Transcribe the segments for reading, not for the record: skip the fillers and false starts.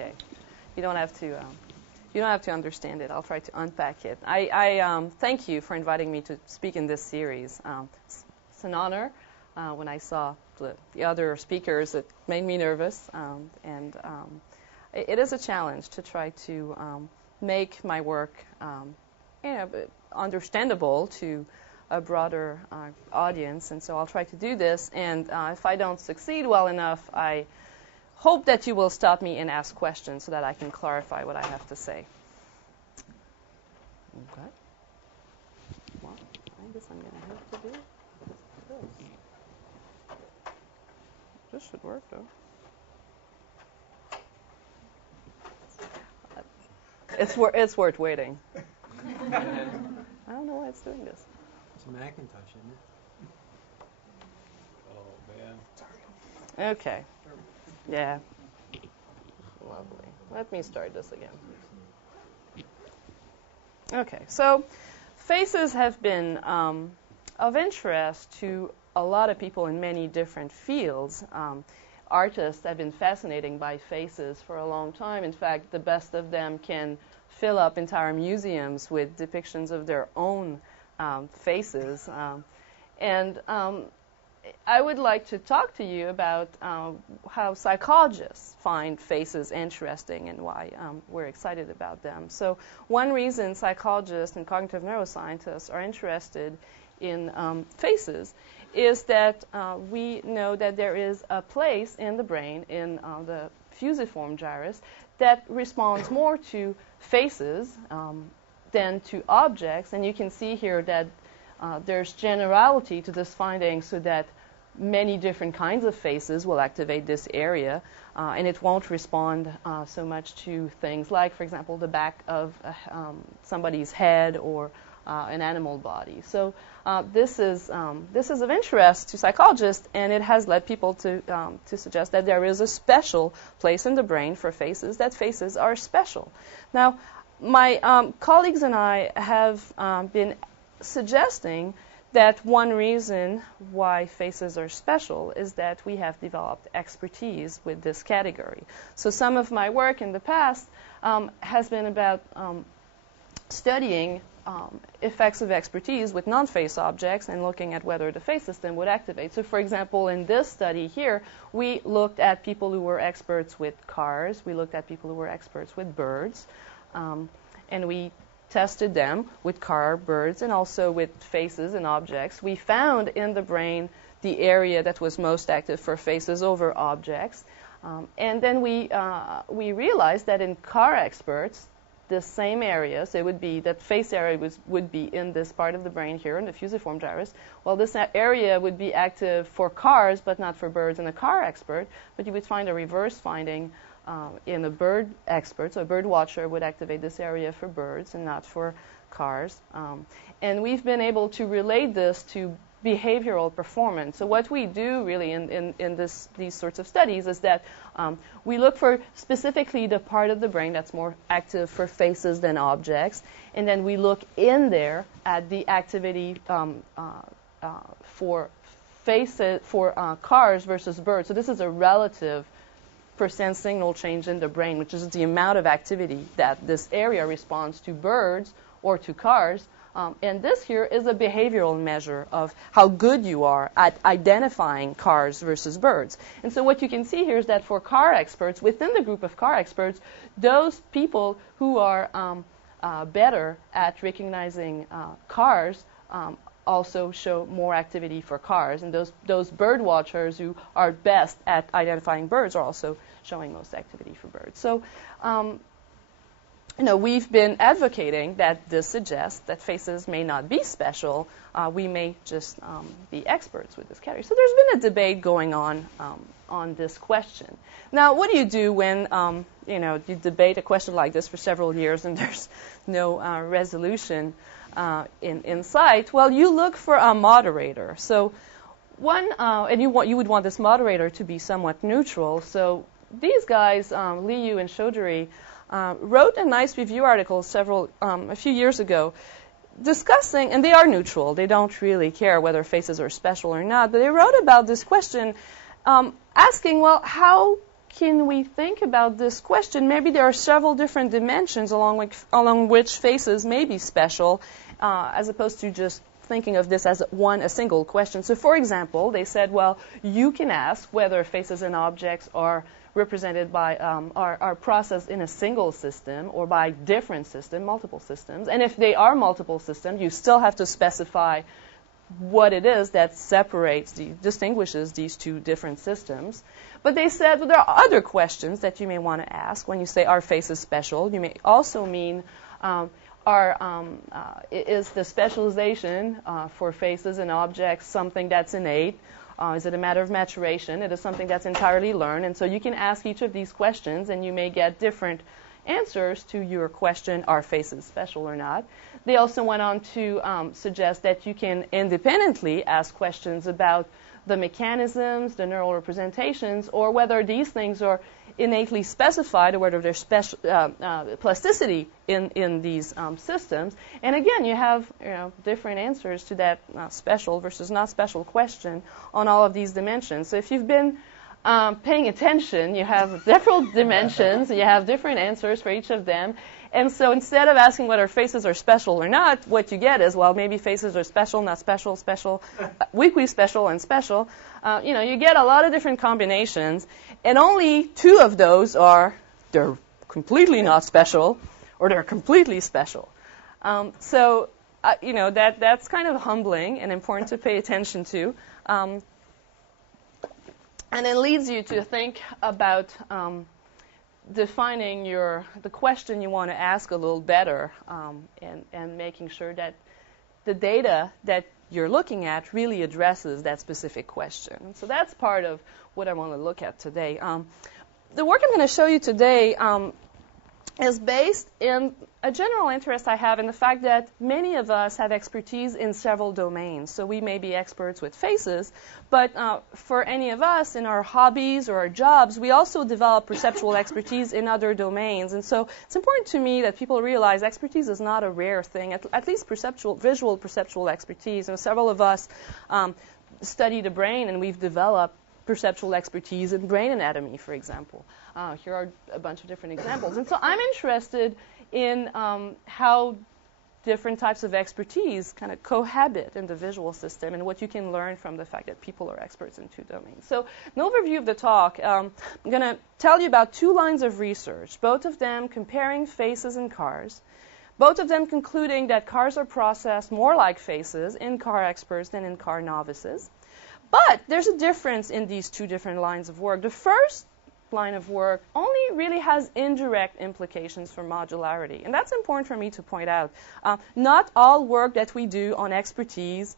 okay. You don't have to understand it. I'll try to unpack it. I thank you for inviting me to speak in this series. It's an honor. When I saw the other speakers, it made me nervous, and it is a challenge to try to make my work, understandable to a broader audience. And so I'll try to do this. And if I don't succeed well enough, I hope that you will stop me and ask questions so that I can clarify what I have to say. Okay. Well, I guess I'm going to have to do this. This should work, though. It's worth waiting. I don't know why it's doing this. It's a Macintosh, isn't it? Oh, man. Okay. Yeah. Lovely. Let me start this again. Okay. So faces have been of interest to a lot of people in many different fields. Artists have been fascinating by faces for a long time. In fact, the best of them can fill up entire museums with depictions of their own faces. And I would like to talk to you about how psychologists find faces interesting and why we're excited about them. So one reason psychologists and cognitive neuroscientists are interested in faces is that we know that there is a place in the brain, in the fusiform gyrus, that responds more to faces than to objects. And you can see here that there's generality to this finding, so that many different kinds of faces will activate this area, and it won't respond so much to things like, for example, the back of somebody's head or an animal body. So this is of interest to psychologists, and it has led people to suggest that there is a special place in the brain for faces, that faces are special. Now, my colleagues and I have been suggesting that one reason why faces are special is that we have developed expertise with this category. So some of my work in the past has been about studying effects of expertise with non-face objects and looking at whether the face system would activate. So, for example, in this study here, we looked at people who were experts with cars. We looked at people who were experts with birds. And we tested them with car, birds, and also with faces and objects. We found in the brain the area that was most active for faces over objects. And then we realized that in car experts, the same area, so it would be that face area would be in this part of the brain here in the fusiform gyrus. Well, this area would be active for cars, but not for birds in a car expert. But you would find a reverse finding in a bird expert. So a bird watcher would activate this area for birds and not for cars. And we've been able to relate this to behavioral performance. So what we do really in these sorts of studies is that we look for specifically the part of the brain that's more active for faces than objects, and then we look in there at the activity for faces for cars versus birds. So this is a relative percent signal change in the brain, which is the amount of activity that this area responds to birds or to cars. And this here is a behavioral measure of how good you are at identifying cars versus birds. And so what you can see here is that for car experts, within the group of car experts, those people who are better at recognizing cars also show more activity for cars. And those bird watchers who are best at identifying birds are also showing most activity for birds. So we've been advocating that this suggests that faces may not be special. We may just be experts with this category. So there's been a debate going on this question. Now, what do you do when you debate a question like this for several years and there's no resolution in sight? Well, you look for a moderator. So and you would want this moderator to be somewhat neutral. So these guys, Liu and Chaudhary, wrote a nice review article a few years ago discussing, and they are neutral, they don't really care whether faces are special or not, but they wrote about this question asking, well, how can we think about this question? Maybe there are several different dimensions along which faces may be special, as opposed to just thinking of this as a single question. So, for example, they said, well, you can ask whether faces and objects are represented by, are processed in a single system or by different systems, multiple systems. And if they are multiple systems, you still have to specify what it is that distinguishes these two different systems. But they said, well, there are other questions that you may want to ask when you say, are faces special? You may also mean, is the specialization for faces and objects something that's innate? Is it a matter of maturation? It is something that's entirely learned. And so you can ask each of these questions, and you may get different answers to your question, are faces special or not? They also went on to suggest that you can independently ask questions about the mechanisms, the neural representations, or whether these things are innately specified or whether there's plasticity in these systems. And again, you have different answers to that special versus not special question on all of these dimensions. So if you've been paying attention, you have different dimensions, you have different answers for each of them. And so instead of asking whether faces are special or not, what you get is, well, maybe faces are special, not special, special, weakly special, and special. You get a lot of different combinations, and only two of those they're completely not special, or they're completely special. That's kind of humbling and important to pay attention to. And it leads you to think about defining the question you want to ask a little better, and making sure that the data that you're looking at really addresses that specific question. And so that's part of what I want to look at today. The work I'm going to show you today is based in a general interest I have in the fact that many of us have expertise in several domains. So we may be experts with faces, but for any of us in our hobbies or our jobs, we also develop perceptual expertise in other domains. And so it's important to me that people realize expertise is not a rare thing, at least visual perceptual expertise. And several of us study the brain, and we've developed perceptual expertise in brain anatomy, for example. Here are a bunch of different examples. And so I'm interested in how different types of expertise kind of cohabit in the visual system and what you can learn from the fact that people are experts in two domains. So an overview of the talk, I'm going to tell you about two lines of research, both of them comparing faces and cars, both of them concluding that cars are processed more like faces in car experts than in car novices. But there's a difference in these two different lines of work. The first line of work only really has indirect implications for modularity. And that's important for me to point out. Not all work that we do on expertise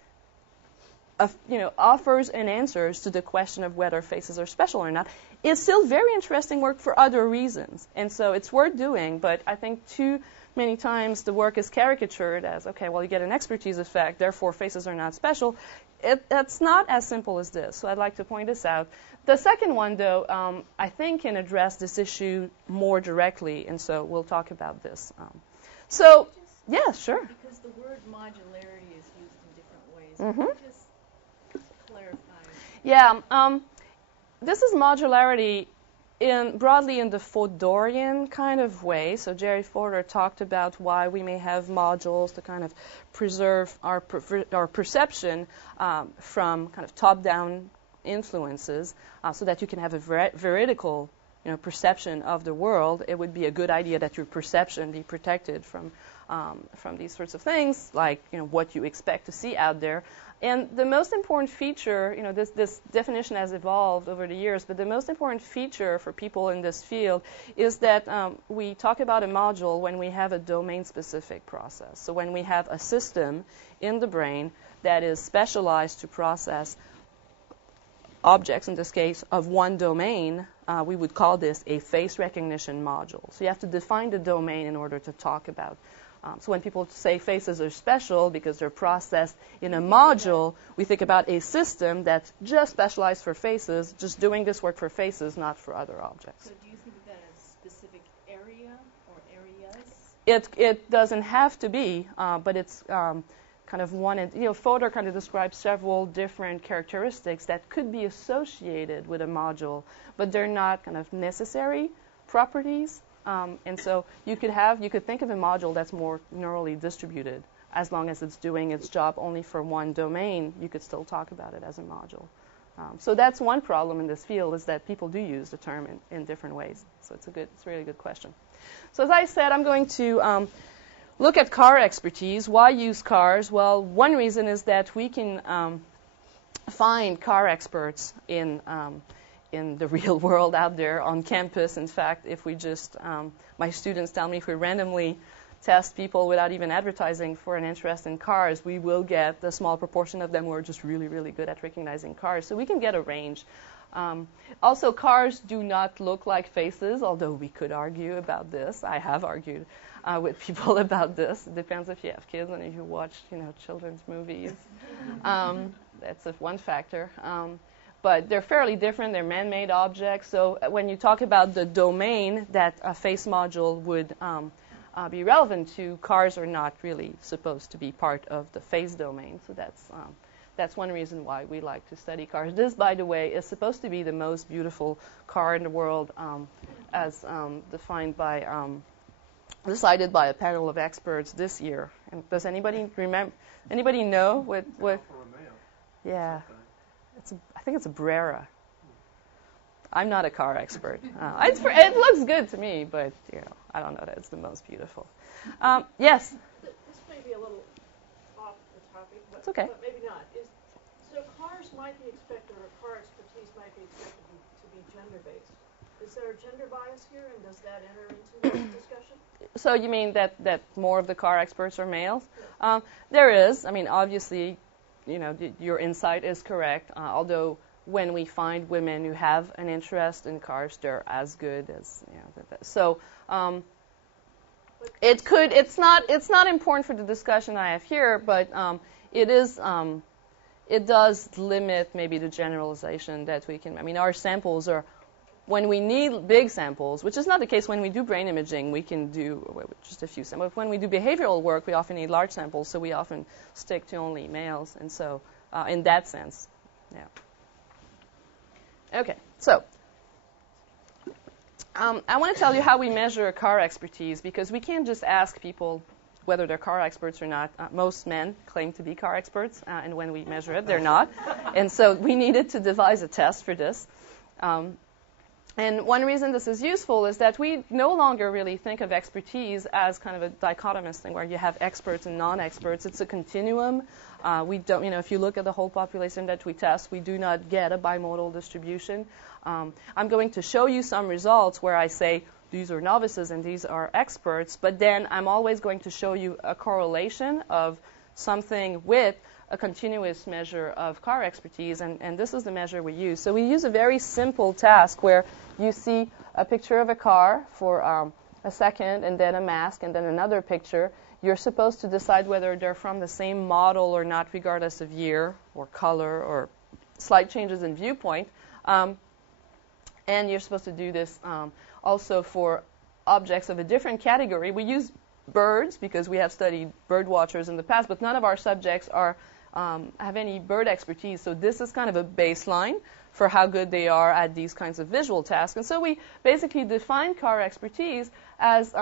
offers an answers to the question of whether faces are special or not. It's still very interesting work for other reasons. And so it's worth doing, but I think too many times the work is caricatured as, okay, well, you get an expertise effect, therefore faces are not special. It's not as simple as this, so I'd like to point this out. The second one, though, I think can address this issue more directly, and so we'll talk about this. Yeah, sure. Because the word modularity is used in different ways. Mm-hmm. Can you just clarify? Yeah, this is modularity broadly in the Fodorian kind of way. So Jerry Fodor talked about why we may have modules to kind of preserve our perception from kind of top-down influences, so that you can have a veridical perception of the world. It would be a good idea that your perception be protected from these sorts of things, like what you expect to see out there. And the most important feature, this definition has evolved over the years, but the most important feature for people in this field is that we talk about a module when we have a domain-specific process. So when we have a system in the brain that is specialized to process objects, in this case, of one domain, we would call this a face recognition module. So you have to define the domain in order to talk about. So when people say faces are special because they're processed in a module, we think about a system that's just specialized for faces, just doing this work for faces, not for other objects. So do you think of that as a specific area or areas? It doesn't have to be, but it's kind of wanted, Fodor kind of describes several different characteristics that could be associated with a module, but they're not kind of necessary properties. And so you could think of a module that's more neurally distributed. As long as it's doing its job only for one domain, you could still talk about it as a module. So that's one problem in this field, is that people do use the term in different ways. So it's a really good question. So as I said, I'm going to look at car expertise. Why use cars? Well, one reason is that we can find car experts in the real world out there on campus. In fact, if we just, my students tell me, if we randomly test people without even advertising for an interest in cars, we will get a small proportion of them who are just really, really good at recognizing cars. So we can get a range. Also, cars do not look like faces, although we could argue about this. I have argued with people about this. It depends if you have kids and if you watch, children's movies. That's one factor. But they're fairly different. They're man-made objects. So when you talk about the domain that a face module would be relevant to, cars are not really supposed to be part of the face domain. So that's one reason why we like to study cars. This, by the way, is supposed to be the most beautiful car in the world, as defined by, decided by a panel of experts this year. And does anybody remember? Anybody know what? Yeah, I think it's a Brera. I'm not a car expert. It looks good to me, but I don't know that it's the most beautiful. Yes. This may be a little off the topic, but, it's okay. But maybe not. So cars might be expected, or car expertise might be expected to be gender-based. Is there a gender bias here, and does that enter into the discussion? So you mean that more of the car experts are males? Yes. There is. I mean, obviously, your insight is correct. Although when we find women who have an interest in cars, they're as good as So it could. It's not important for the discussion I have here, but it is. It does limit maybe the generalization that we can. I mean, our samples are. When we need big samples, which is not the case when we do brain imaging, we can do just a few samples. When we do behavioral work, we often need large samples, so we often stick to only males. And so, in that sense, yeah. Okay, so I want to tell you how we measure car expertise, because we can't just ask people whether they're car experts or not. Most men claim to be car experts, and when we measure it, they're not. And so we needed to devise a test for this. And one reason this is useful is that we no longer really think of expertise as kind of a dichotomous thing where you have experts and non-experts. It's a continuum. We don't, if you look at the whole population that we test, we do not get a bimodal distribution. I'm going to show you some results where I say these are novices and these are experts, but then I'm always going to show you a correlation of something with a continuous measure of car expertise, and this is the measure we use. So we use a very simple task where you see a picture of a car for a second, and then a mask, and then another picture. You're supposed to decide whether they're from the same model or not, regardless of year or color or slight changes in viewpoint. And you're supposed to do this also for objects of a different category. We use birds because we have studied bird watchers in the past, but none of our subjects have any bird expertise. So this is kind of a baseline for how good they are at these kinds of visual tasks. And so we basically define car expertise as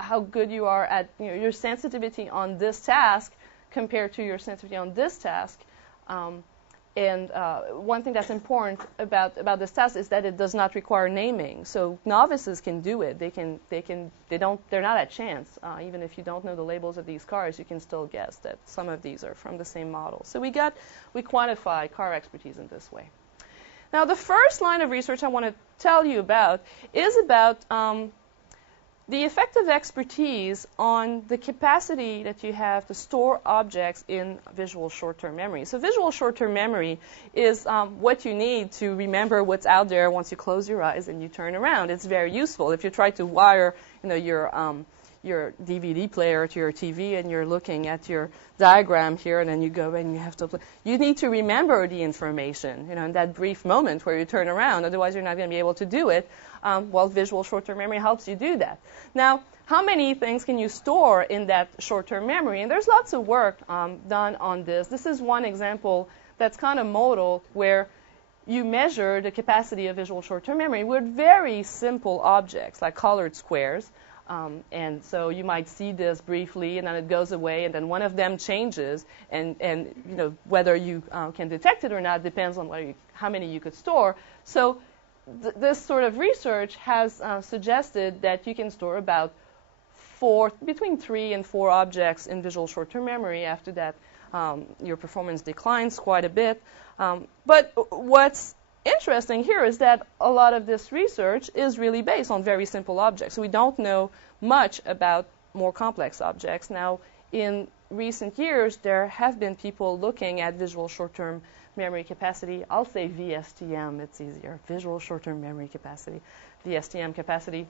how good you are at your sensitivity on this task compared to your sensitivity on this task. And one thing that's important about this task is that it does not require naming. So novices can do it. They're not at chance. Even if you don't know the labels of these cars, you can still guess that some of these are from the same model. So we quantify car expertise in this way. Now, the first line of research I want to tell you about is about the effect of expertise on the capacity that you have to store objects in visual short-term memory. So visual short-term memory is what you need to remember what's out there once you close your eyes and you turn around. It's very useful. If you try to wire, your DVD player to your TV and you're looking at your diagram here, and then you go and you have to play. You need to remember the information, in that brief moment where you turn around. Otherwise, you're not going to be able to do it. Well, visual short-term memory helps you do that. Now, how many things can you store in that short-term memory? And there's lots of work done on this. This is one example that's kind of modal, where you measure the capacity of visual short-term memory with very simple objects like colored squares. And so you might see this briefly, and then it goes away, and then one of them changes, and whether you can detect it or not depends on how many you could store. So this sort of research has suggested that you can store about between 3 and 4 objects in visual short-term memory. After that, your performance declines quite a bit. But what's interesting here is that a lot of this research is really based on very simple objects. So we don't know much about more complex objects. Now, in recent years, there have been people looking at visual short-term memory capacity. I'll say VSTM, it's easier. Visual short-term memory capacity, VSTM capacity,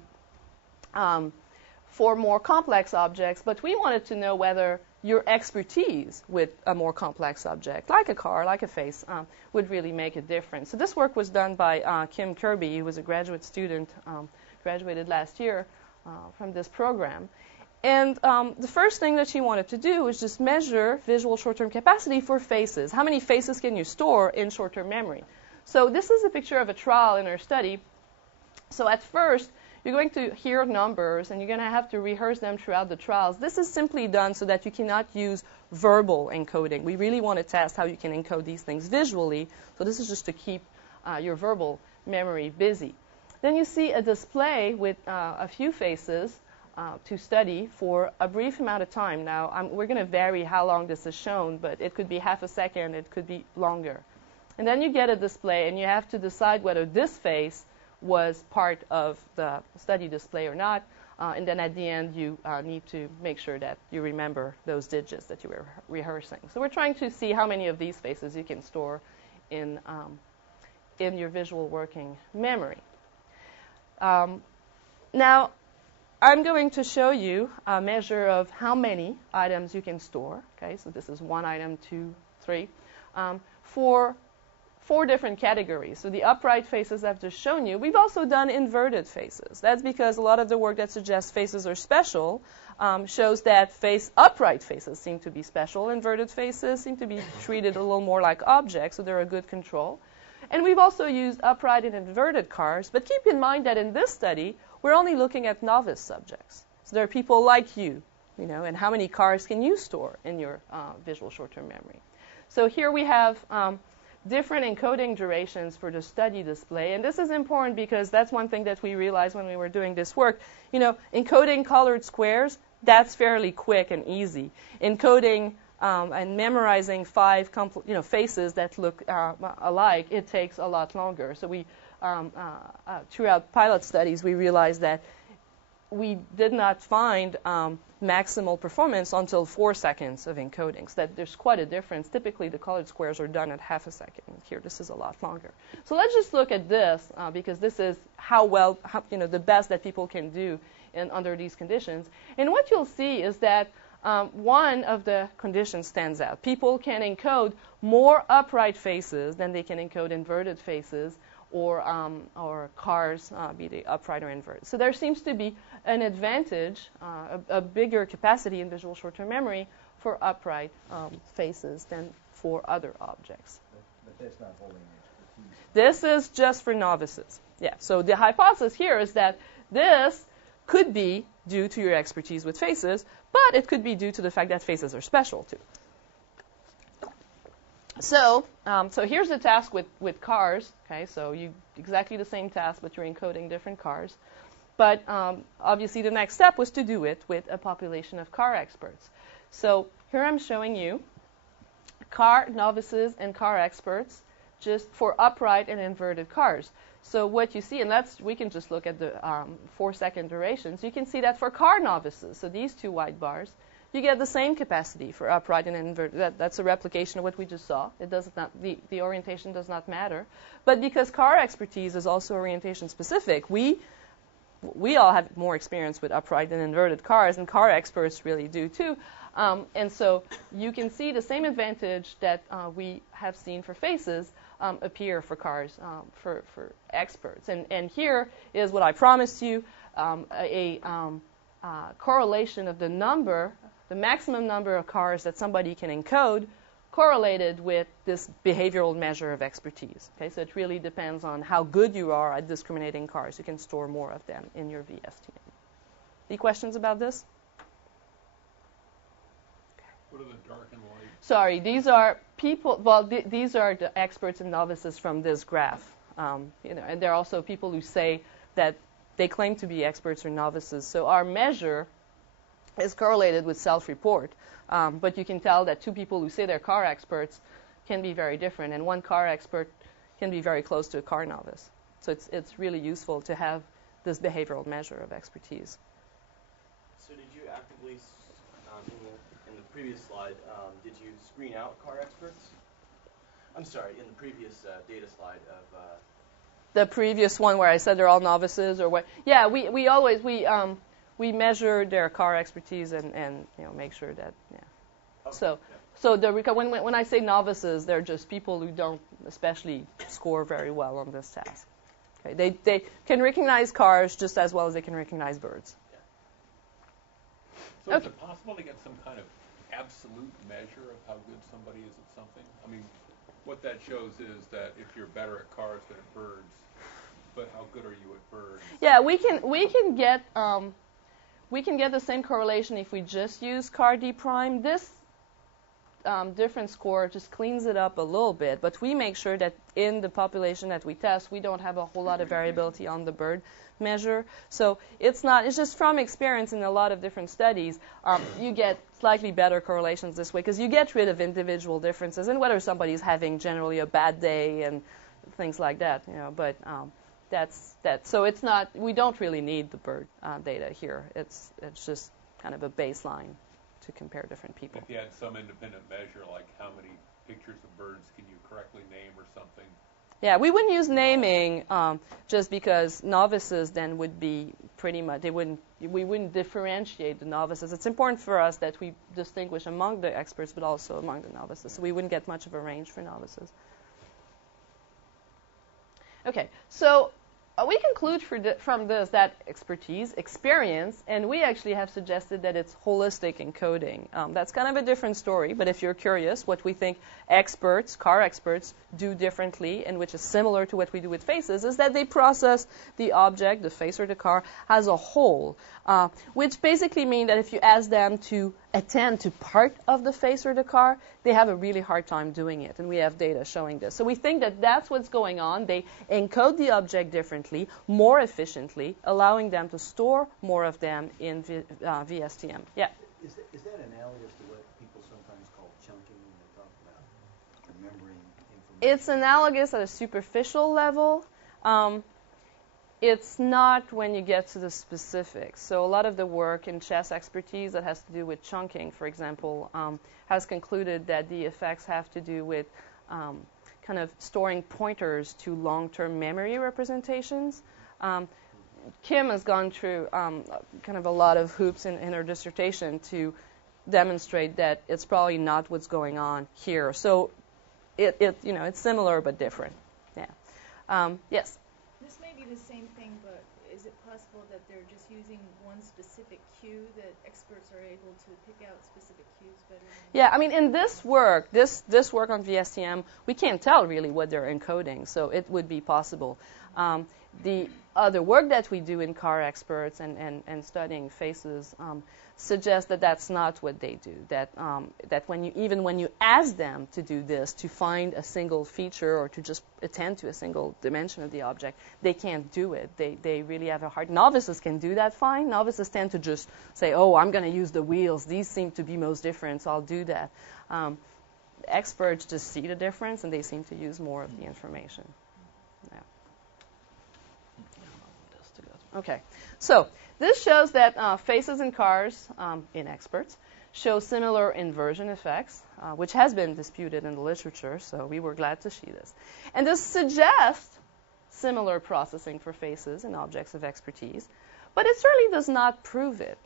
for more complex objects. But we wanted to know whether your expertise with a more complex object, like a car, like a face, would really make a difference. So this work was done by Kim Kirby, who was a graduate student, graduated last year from this program. And the first thing that she wanted to do was just measure visual short-term capacity for faces. How many faces can you store in short-term memory? So this is a picture of a trial in her study. So at first, you're going to hear numbers, and you're going to have to rehearse them throughout the trials. This is simply done so that you cannot use verbal encoding. We really want to test how you can encode these things visually. So this is just to keep your verbal memory busy. Then you see a display with a few faces to study for a brief amount of time. Now, we're going to vary how long this is shown, but it could be half a second, it could be longer. And then you get a display, and you have to decide whether this face was part of the study display or not. And then at the end, you need to make sure that you remember those digits that you were rehearsing. So we're trying to see how many of these faces you can store in your visual working memory. Now, I'm going to show you a measure of how many items you can store. Okay, so this is 1 item, 2, 3, for 4 different categories. So the upright faces I've just shown you. We've also done inverted faces. That's because a lot of the work that suggests faces are special shows that upright faces seem to be special. Inverted faces seem to be treated a little more like objects, so they're a good control. And we've also used upright and inverted cars. But keep in mind that in this study, we're only looking at novice subjects. So there are people like you, and how many cars can you store in your visual short-term memory? So here we have different encoding durations for the study display. And this is important because that's one thing that we realized when we were doing this work. Encoding colored squares, that's fairly quick and easy. Encoding and memorizing 5 faces that look alike, it takes a lot longer. So we, throughout pilot studies, we realized that we did not find maximal performance until 4 seconds of encoding. So that there's quite a difference. Typically, the colored squares are done at half a second. Here, this is a lot longer. So let's just look at this because this is the best that people can do under these conditions. And what you'll see is that one of the conditions stands out. People can encode more upright faces than they can encode inverted faces or cars, be they upright or inverted. So there seems to be an advantage, a bigger capacity in visual short-term memory for upright faces than for other objects. But that's not holding expertise. This is just for novices. Yeah. So the hypothesis here is that this could be due to your expertise with faces, but it could be due to the fact that faces are special too. So here's the task with cars. Okay, so exactly the same task, but you're encoding different cars. But obviously, the next step was to do it with a population of car experts. So here I'm showing you car novices and car experts just for upright and inverted cars. So what you see, and we can just look at the 4-second durations. You can see that for car novices, so these 2 white bars, you get the same capacity for upright and inverted. That's a replication of what we just saw. It does not, the orientation does not matter. But because car expertise is also orientation specific, we we all have more experience with upright and inverted cars, and car experts really do too. And so you can see the same advantage that we have seen for faces appear for cars for experts. And here is what I promised you, a correlation of the maximum number of cars that somebody can encode correlated with this behavioral measure of expertise. Okay, so it really depends on how good you are at discriminating cars. You can store more of them in your VSTM. Any questions about this? What are the dark and light? Sorry, these are people. Well, these are the experts and novices from this graph. And there are also people who say that they claim to be experts or novices. So our measure is correlated with self-report. But you can tell that two people who say they're car experts can be very different, and one car expert can be very close to a car novice. So it's really useful to have this behavioral measure of expertise. So did you actively, in the previous slide, did you screen out car experts? I'm sorry, in the previous data slide of... The previous one where I said they're all novices, or what? Yeah, we measure their car expertise and make sure that Okay. So when I say novices, they're just people who don't especially score very well on this task. Okay, they can recognize cars just as well as they can recognize birds. Yeah. So okay. Is it possible to get some kind of absolute measure of how good somebody is at something? I mean, what that shows is that if you're better at cars than at birds, but how good are you at birds? Yeah, we can get the same correlation if we just use car D prime. This difference score just cleans it up a little bit, but we make sure that in the population that we test, we don't have a whole lot of variability on the bird measure. So it's just from experience in a lot of different studies, you get slightly better correlations this way because you get rid of individual differences and whether somebody's having generally a bad day and things like that, but that's that. So it's not, we don't really need the bird data here. It's just kind of a baseline to compare different people. If you had some independent measure, like how many pictures of birds can you correctly name or something? Yeah, we wouldn't use naming just because novices then would be pretty much, we wouldn't differentiate the novices. It's important for us that we distinguish among the experts but also among the novices. So we wouldn't get much of a range for novices. Okay, so we conclude from this that expertise, experience, and we actually have suggested that it's holistic encoding. That's kind of a different story, but if you're curious, what we think experts, car experts, do differently, and which is similar to what we do with faces, is that they process the object, the face or the car, as a whole, which basically means that if you ask them to attend to part of the face or the car, they have a really hard time doing it, and we have data showing this. So we think that that's what's going on. They encode the object differently, more efficiently, allowing them to store more of them in VSTM. Yeah? Is that analogous to what people sometimes call chunking when they talk about remembering information? It's analogous at a superficial level. It's not when you get to the specifics. So a lot of the work in chess expertise that has to do with chunking, for example, has concluded that the effects have to do with kind of storing pointers to long-term memory representations. Kim has gone through kind of a lot of hoops in her dissertation to demonstrate that it's probably not what's going on here. So it's similar but different. Yeah. Yes. This may be the same thing, but is it possible that they're just using one specific cue that experts are able to pick out specific cues better? Yeah, I mean, in this work, this work on VSTM, we can't tell really what they're encoding, so it would be possible. The other work that we do in car experts and studying faces suggests that that's not what they do. That when you ask them to do this, to find a single feature or to just attend to a single dimension of the object, they can't do it. They really have a hard. Novices can do that fine. Novices tend to just say, "Oh, I'm going to use the wheels. These seem to be most different, so I'll do that." Experts just see the difference and they seem to use more of the information. Yeah. Okay, so this shows that faces in cars in experts show similar inversion effects, which has been disputed in the literature, so we were glad to see this. And this suggests similar processing for faces and objects of expertise. But it certainly does not prove it.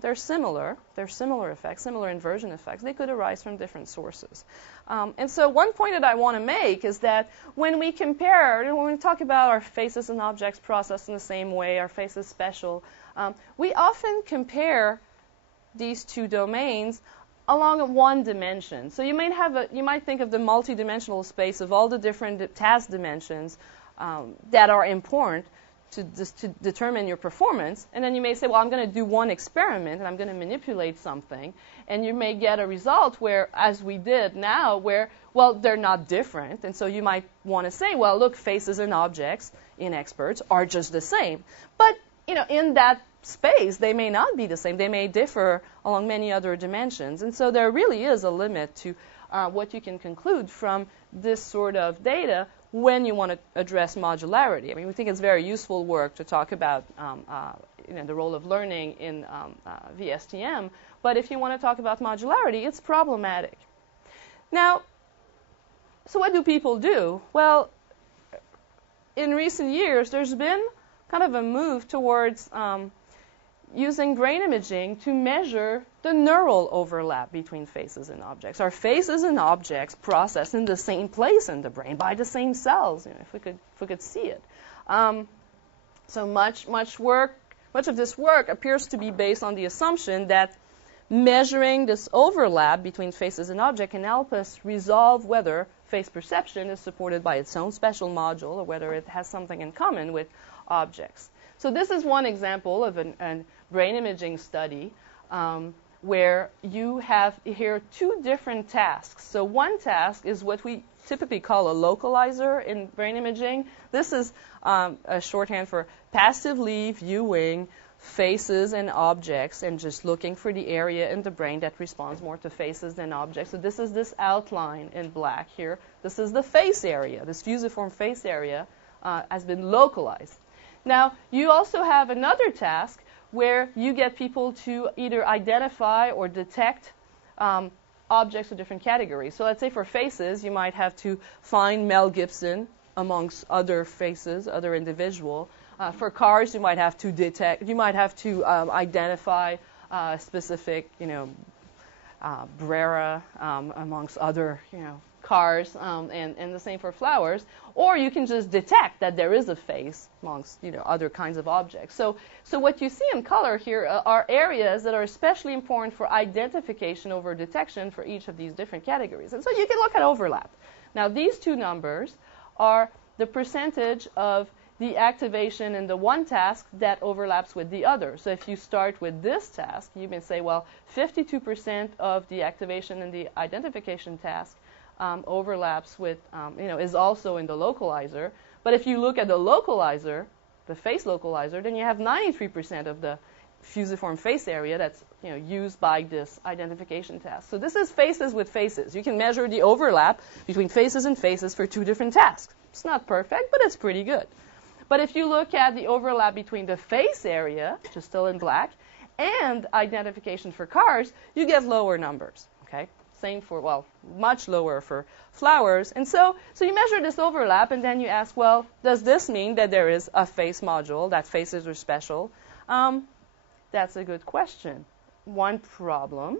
They're similar. They're similar effects, similar inversion effects. They could arise from different sources. And so one point that I want to make is that when we compare, when we talk about our faces and objects processed in the same way, our faces special, we often compare these two domains along one dimension. So you might think of the multidimensional space of all the different task dimensions that are important to determine your performance, and then you may say, well, I'm going to do one experiment and I'm going to manipulate something, and you may get a result where, as we did now, where, well, they're not different, and so you might want to say, well, look, faces and objects in experts are just the same. But, in that space, they may not be the same. They may differ along many other dimensions, and so there really is a limit to what you can conclude from this sort of data when you want to address modularity. I mean, we think it's very useful work to talk about the role of learning in VSTM, but if you want to talk about modularity, it's problematic. Now, so what do people do? Well, in recent years, there's been kind of a move towards using brain imaging to measure the neural overlap between faces and objects. Are faces and objects processed in the same place in the brain by the same cells? If we could see it. So much of this work appears to be based on the assumption that measuring this overlap between faces and objects can help us resolve whether face perception is supported by its own special module or whether it has something in common with objects. So this is one example of a brain imaging study where you have here two different tasks. So one task is what we typically call a localizer in brain imaging. This is a shorthand for passively viewing faces and objects and just looking for the area in the brain that responds more to faces than objects. So this is this outline in black here. This is the face area. This fusiform face area has been localized. Now, you also have another task where you get people to either identify or detect objects of different categories. So let's say for faces, you might have to find Mel Gibson amongst other faces, other individual. For cars, you might have to identify specific, Brera amongst other, cars, and the same for flowers. Or you can just detect that there is a face amongst, other kinds of objects. So what you see in color here are areas that are especially important for identification over detection for each of these different categories. And so you can look at overlap. Now, these two numbers are the percentage of the activation in the one task that overlaps with the other. So if you start with this task, you may say, well, 52% of the activation in the identification task overlaps with, is also in the localizer. But if you look at the localizer, the face localizer, then you have 93% of the fusiform face area that's used by this identification task. So this is faces with faces. You can measure the overlap between faces and faces for two different tasks. It's not perfect, but it's pretty good. But if you look at the overlap between the face area, which is still in black, and identification for cars, you get lower numbers. Okay, same for, well, much lower for flowers. And so you measure this overlap, and then you ask, well, does this mean that there is a face module, that faces are special? That's a good question. One problem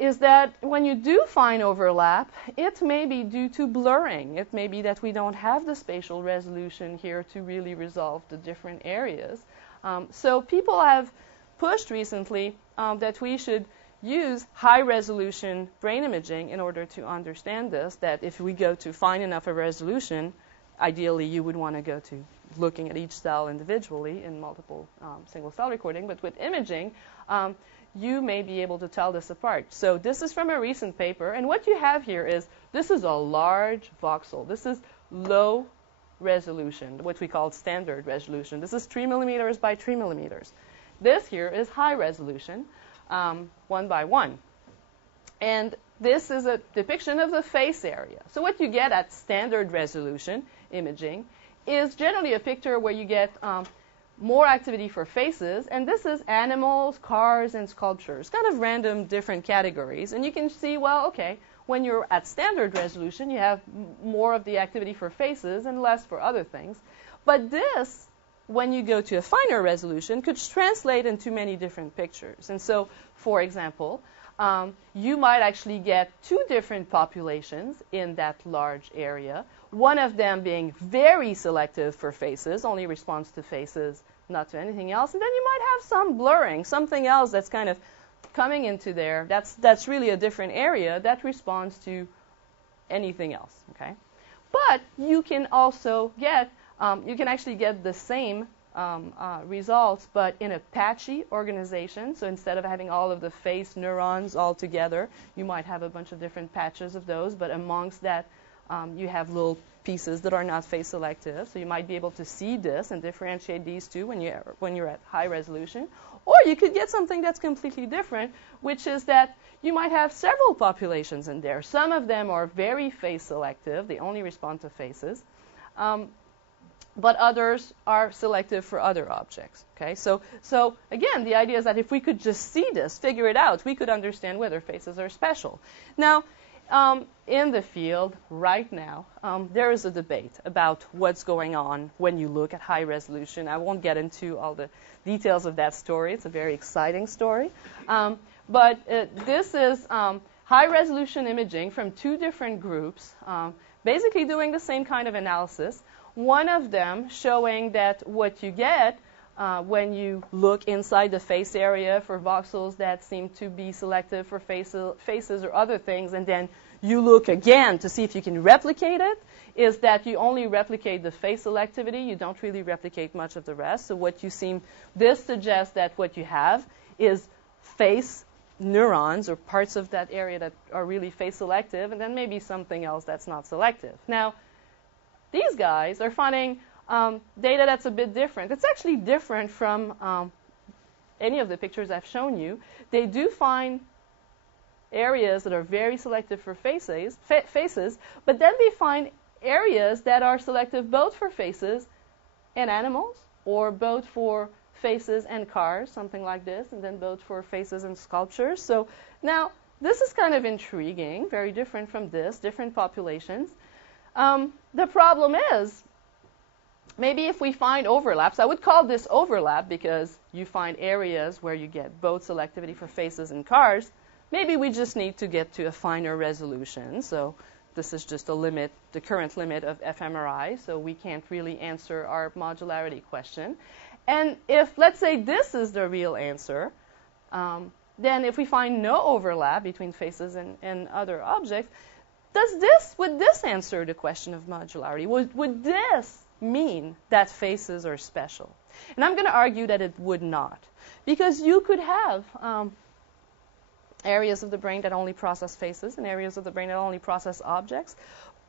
is that when you do find overlap, it may be due to blurring. It may be that we don't have the spatial resolution here to really resolve the different areas. So people have pushed recently that we should use high-resolution brain imaging in order to understand this, that if we go to fine enough a resolution, ideally you would want to go to looking at each cell individually in multiple single-cell recording. But with imaging, you may be able to tell this apart. So this is from a recent paper, and what you have here is, this is a large voxel. This is low resolution, what we call standard resolution. This is 3 millimeters by 3 millimeters. This here is high resolution, 1 by 1. And this is a depiction of the face area. So what you get at standard resolution imaging is generally a picture where you get more activity for faces, and this is animals, cars, and sculptures, kind of random different categories. And you can see, well, okay, when you're at standard resolution, you have more of the activity for faces and less for other things. But this, when you go to a finer resolution, could translate into many different pictures. And so, for example, you might actually get two different populations in that large area, one of them being very selective for faces, only responds to faces, not to anything else. And then you might have some blurring, something else that's kind of coming into there. That's really a different area that responds to anything else. Okay, but you can also get, you can actually get the same results, but in a patchy organization. So instead of having all of the face neurons all together, you might have a bunch of different patches of those, but amongst that, you have little pieces that are not face selective. So you might be able to see this and differentiate these two when you're at high resolution. Or you could get something that's completely different, which is that you might have several populations in there. Some of them are very face selective. They only respond to faces. But others are selective for other objects. Okay, so again, the idea is that if we could just see this, figure it out, we could understand whether faces are special. Now, in the field right now, there is a debate about what's going on when you look at high resolution. I won't get into all the details of that story. It's a very exciting story. But this is high resolution imaging from two different groups, basically doing the same kind of analysis. One of them showing that what you get when you look inside the face area for voxels that seem to be selective for faces or other things, and then you look again to see if you can replicate it, is that you only replicate the face selectivity. You don't really replicate much of the rest. So what you seem, this suggests that what you have is face neurons or parts of that area that are really face selective, and then maybe something else that's not selective. Now, these guys are finding data that's a bit different. It's actually different from any of the pictures I've shown you. They do find areas that are very selective for faces, but then they find areas that are selective both for faces and animals, or both for faces and cars, something like this, and then both for faces and sculptures. So now, this is kind of intriguing, very different from this, different populations. The problem is, maybe if we find overlaps, I would call this overlap because you find areas where you get both selectivity for faces and cars. Maybe we just need to get to a finer resolution. So this is just a limit, the current limit of fMRI, so we can't really answer our modularity question. And if, let's say, this is the real answer, then if we find no overlap between faces and other objects, would this answer the question of modularity? Would this mean that faces are special? And I'm going to argue that it would not. Because you could have areas of the brain that only process faces and areas of the brain that only process objects,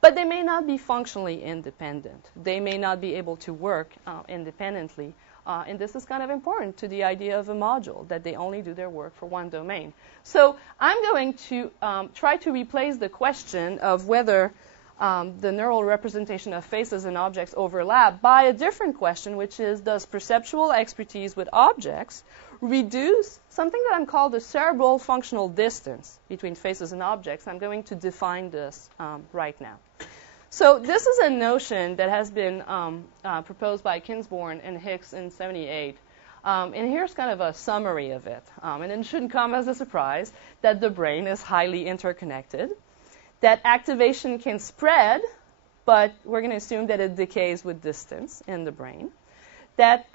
but they may not be functionally independent. They may not be able to work independently. And this is kind of important to the idea of a module, that they only do their work for one domain. So I'm going to try to replace the question of whether the neural representation of faces and objects overlap by a different question, which is, does perceptual expertise with objects reduce something that I'm called the cerebral functional distance between faces and objects? I'm going to define this right now. So this is a notion that has been proposed by Kinsborn and Hicks in '78. And here's kind of a summary of it. And it shouldn't come as a surprise that the brain is highly interconnected, that activation can spread, but we're going to assume that it decays with distance in the brain, that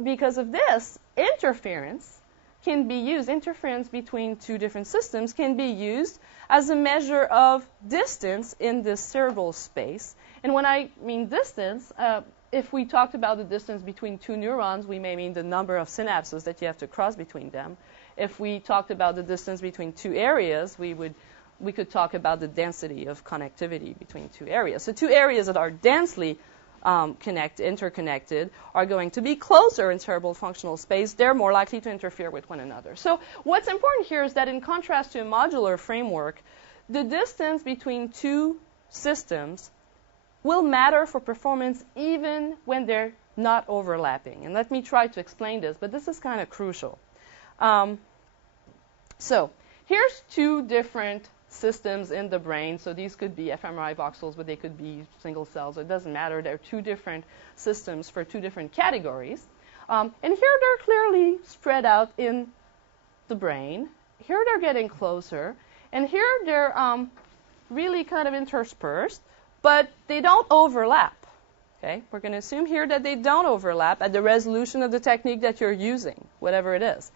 because of this, interference between two different systems can be used as a measure of distance in this cerebral space. And when I mean distance, if we talked about the distance between two neurons, we may mean the number of synapses that you have to cross between them. If we talked about the distance between two areas, we could talk about the density of connectivity between two areas. So two areas that are densely interconnected are going to be closer in cerebral functional space. They're more likely to interfere with one another. So what's important here is that in contrast to a modular framework, the distance between two systems will matter for performance even when they're not overlapping. And let me try to explain this, but this is kind of crucial. So here's two different systems in the brain. So these could be fMRI voxels, but they could be single cells. It doesn't matter. There are two different systems for two different categories. And here they're clearly spread out in the brain. Here they're getting closer. And here they're really kind of interspersed, but they don't overlap. Okay? We're going to assume here that they don't overlap at the resolution of the technique that you're using, whatever it is.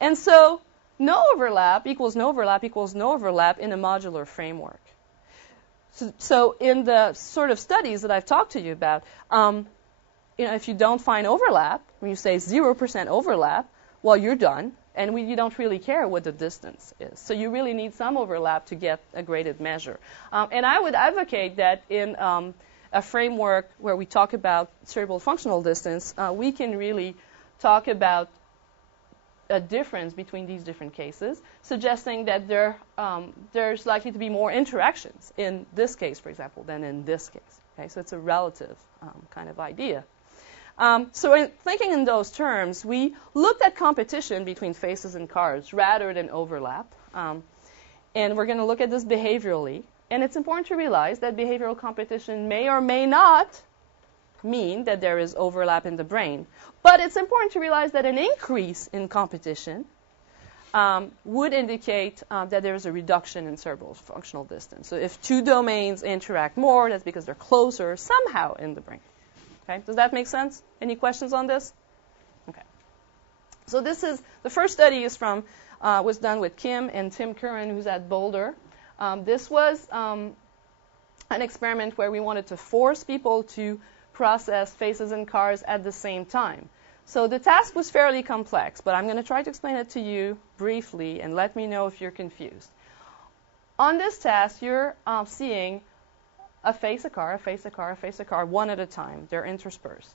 And so no overlap equals no overlap equals no overlap in a modular framework. So in the sort of studies that I've talked to you about, if you don't find overlap, when you say 0% overlap, well, you're done, and you don't really care what the distance is. So you really need some overlap to get a graded measure. And I would advocate that in a framework where we talk about cerebral functional distance, we can really talk about a difference between these different cases, suggesting that there's likely to be more interactions in this case, for example, than in this case. Okay? So it's a relative kind of idea. So in thinking in those terms, we looked at competition between faces and cars rather than overlap. And we're going to look at this behaviorally. And it's important to realize that behavioral competition may or may not mean that there is overlap in the brain. But it's important to realize that an increase in competition would indicate that there is a reduction in cerebral functional distance. So if two domains interact more, that's because they're closer somehow in the brain. Okay? Does that make sense? Any questions on this? Okay. So the first study was done with Kim and Tim Curran, who's at Boulder. This was an experiment where we wanted to force people to process faces and cars at the same time. So the task was fairly complex, but I'm going to try to explain it to you briefly and let me know if you're confused. On this task, you're seeing a face, a car, a face, a car, a face, a car, one at a time. They're interspersed.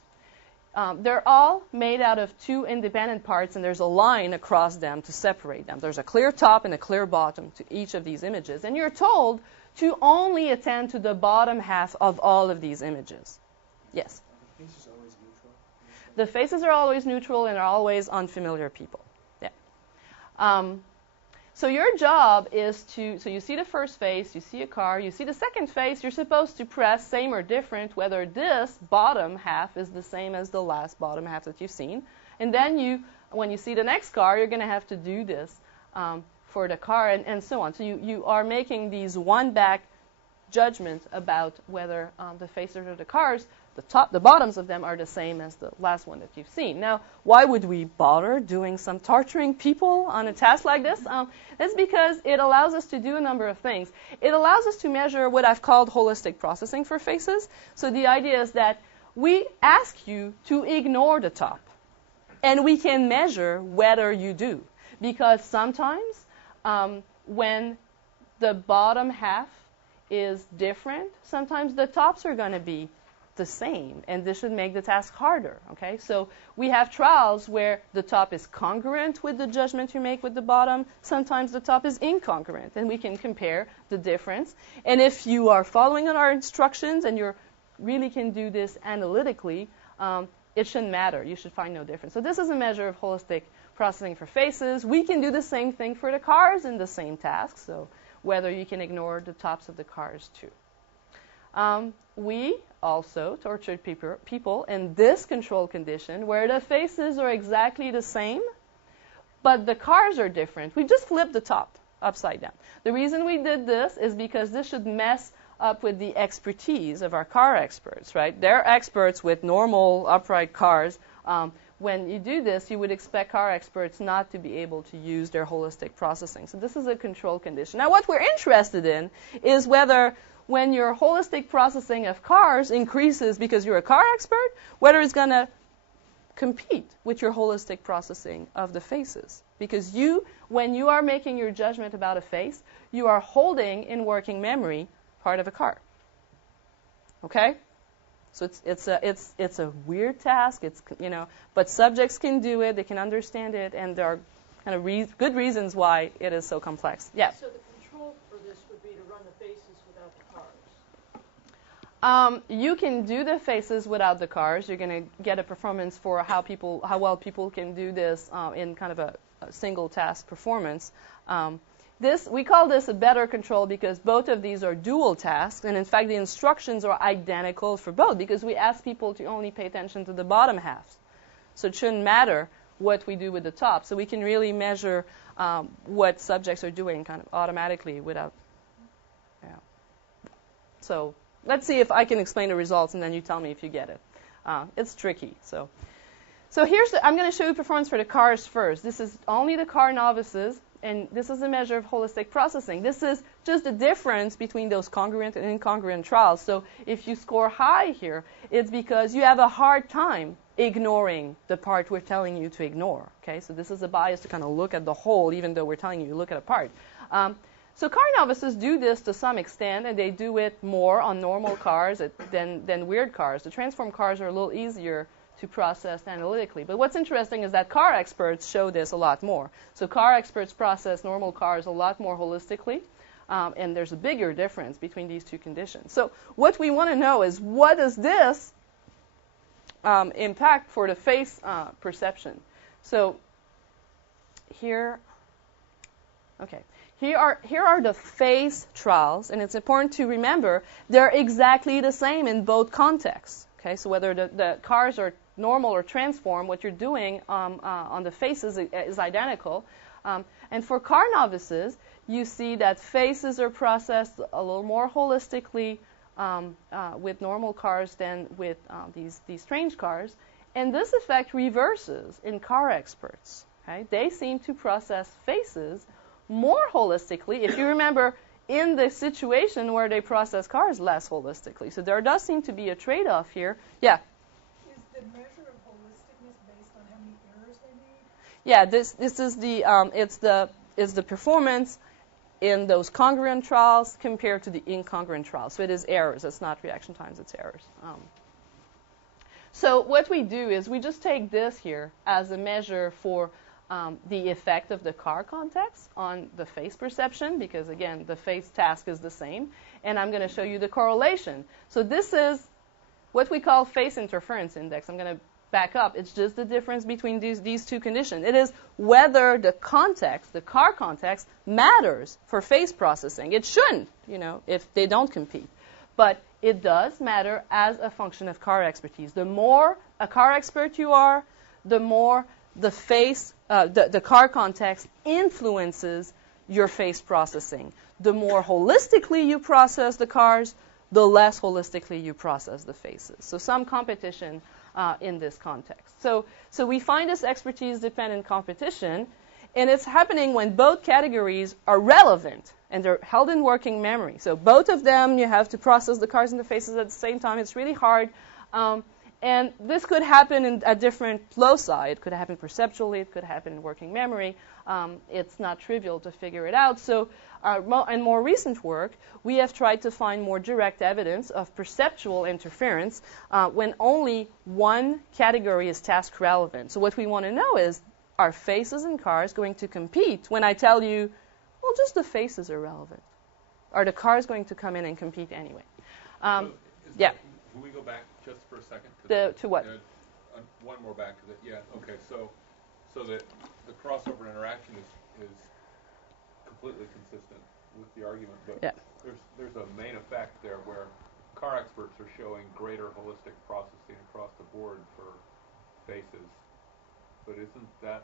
They're all made out of two independent parts, and there's a line across them to separate them. There's a clear top and a clear bottom to each of these images. And you're told to only attend to the bottom half of all of these images. Yes? Are the faces always neutral? The faces are always neutral and are always unfamiliar people. Yeah. So your job is so you see the first face, you see a car, you see the second face, you're supposed to press same or different whether this bottom half is the same as the last bottom half that you've seen. And then when you see the next car, you're going to have to do this for the car and so on. So you are making these one-back judgments about whether the faces or the cars, the bottoms of them are the same as the last one that you've seen. Now, why would we bother doing some torturing people on a task like this? That's because it allows us to do a number of things. It allows us to measure what I've called holistic processing for faces. So the idea is that we ask you to ignore the top, and we can measure whether you do. Because sometimes when the bottom half is different, sometimes the tops are going to be the same, and this should make the task harder. Okay, so we have trials where the top is congruent with the judgment you make with the bottom. Sometimes the top is incongruent, and we can compare the difference. And if you are following our instructions and you really can do this analytically, it shouldn't matter. You should find no difference. So this is a measure of holistic processing for faces. We can do the same thing for the cars in the same task. So whether you can ignore the tops of the cars too. We also tortured people in this control condition where the faces are exactly the same, but the cars are different. We just flipped the top upside down. The reason we did this is because this should mess up with the expertise of our car experts, right? They're experts with normal upright cars. When you do this, you would expect car experts not to be able to use their holistic processing. So this is a control condition. Now, what we're interested in is whether when your holistic processing of cars increases because you're a car expert, whether it's going to compete with your holistic processing of the faces. Because when you are making your judgment about a face, you are holding in working memory part of a car. Okay? So it's a weird task. But subjects can do it. They can understand it, and there are kind of good reasons why it is so complex. Yeah. So the control for this would be to run the faces without the cars. You can do the faces without the cars. You're going to get a performance for how well people can do this in kind of a single task performance. we call this a better control because both of these are dual tasks, and in fact the instructions are identical for both because we ask people to only pay attention to the bottom halves. So it shouldn't matter what we do with the top. So we can really measure what subjects are doing kind of automatically without. Yeah. So let's see if I can explain the results, and then you tell me if you get it. It's tricky. So I'm going to show you performance for the cars first. This is only the car novices, and this is a measure of holistic processing. This is just the difference between those congruent and incongruent trials. So if you score high here, it's because you have a hard time ignoring the part we're telling you to ignore. Okay, so this is a bias to kind of look at the whole, even though we're telling you to look at a part. So car novices do this to some extent, and they do it more on normal cars than weird cars. The transform cars are a little easier to process analytically. But what's interesting is that car experts show this a lot more. So car experts process normal cars a lot more holistically, and there's a bigger difference between these two conditions. So what we want to know is, what does this impact for the face perception? So here are the face trials, and it's important to remember they're exactly the same in both contexts. Okay, so whether the cars are normal or transform, what you're doing on the faces is identical. And for car novices, you see that faces are processed a little more holistically with normal cars than with these strange cars. And this effect reverses in car experts. Okay? They seem to process faces more holistically, if you remember, in the situation where they process cars less holistically. So there does seem to be a trade-off here. Yeah? Is the measure of holisticness based on how many errors they made? Yeah, this is it's the performance in those congruent trials compared to the incongruent trials. So it is errors. It's not reaction times, it's errors. So what we do is we just take this here as a measure for the effect of the car context on the face perception, because again, the face task is the same. And I'm going to show you the correlation. So this is what we call face interference index. I'm going to back up. It's just the difference between these two conditions. It is whether the context, the car context, matters for face processing. It shouldn't, if they don't compete. But it does matter as a function of car expertise. The more a car expert you are, the more the face, the car context influences your face processing. The more holistically you process the cars, the less holistically you process the faces. So some competition in this context. So we find this expertise-dependent competition, and it's happening when both categories are relevant and they're held in working memory. So both of them, you have to process the cars and the faces at the same time. It's really hard. And this could happen at different loci. It could happen perceptually. It could happen in working memory. It's not trivial to figure it out. So in more recent work, we have tried to find more direct evidence of perceptual interference when only one category is task relevant. So what we want to know is, are faces and cars going to compete when I tell you, well, just the faces are relevant? Are the cars going to come in and compete anyway? Yeah. Can we go back just for a second? To what? One more back to that. Yeah. Okay. So the crossover interaction is completely consistent with the argument, but yeah. there's a main effect there where car experts are showing greater holistic processing across the board for faces. But isn't that?